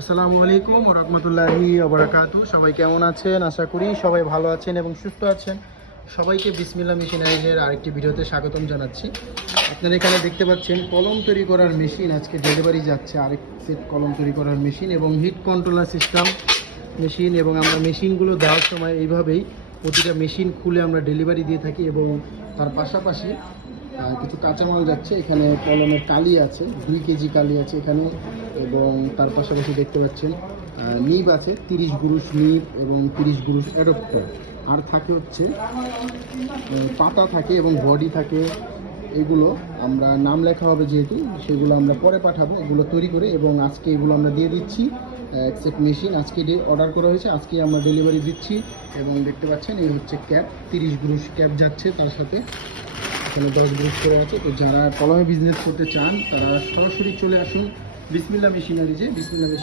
আসসালামু আলাইকুম ওয়া রাহমাতুল্লাহি ওয়া বারাকাতুহু। সবাই কেমন আছেন? আশা করি সবাই ভালো আছেন এবং সুস্থ আছেন। সবাইকে বিসমিল্লাহ মেশিনারিজের আরেকটি ভিডিওতে স্বাগতম জানাচ্ছি। আপনারা এখানে দেখতে পাচ্ছেন কলম তৈরি করার মেশিন আজকে ডেলিভারি যাচ্ছে, আরেক সেট কলম তৈরি করার মেশিন এবং হিট কন্ট্রোলার সিস্টেম মেশিন। এবং আমরা মেশিনগুলো দেওয়ার সময় এইভাবেই প্রতিটা মেশিন খুলে আমরা ডেলিভারি দিয়ে থাকি এবং তার পাশাপাশি কিছু কাঁচামাল যাচ্ছে। এখানে কলমের কালি আছে, 2 কেজি কালি আছে এখানে, এবং তার পাশাপাশি দেখতে পাচ্ছেন নিব আছে, 30 গুরুশ নিব এবং 30 গুরুশ অ্যাডপ্টার। আর থাকে হচ্ছে পাতা থাকে এবং বডি থাকে। এগুলো আমরা নাম লেখা হবে যেহেতু, সেগুলো আমরা পরে পাঠাবো এগুলো তৈরি করে, এবং আজকে এগুলো আমরা দিয়ে দিচ্ছি। সেট মেশিন আজকে অর্ডার করা হয়েছে, আজকে আমরা ডেলিভারি দিচ্ছি। এবং দেখতে পাচ্ছেন এই হচ্ছে ক্যাপ, 30 গুরুশ ক্যাপ যাচ্ছে, তার সাথে এখানে 10 গ্রুপ করে আছে। তো যারা কলমে বিজনেস করতে চান তারা সরাসরি চলে আসুন বিসমিল্লাহ মেশিনারিজে। বিসমিল্লাহ মেশিন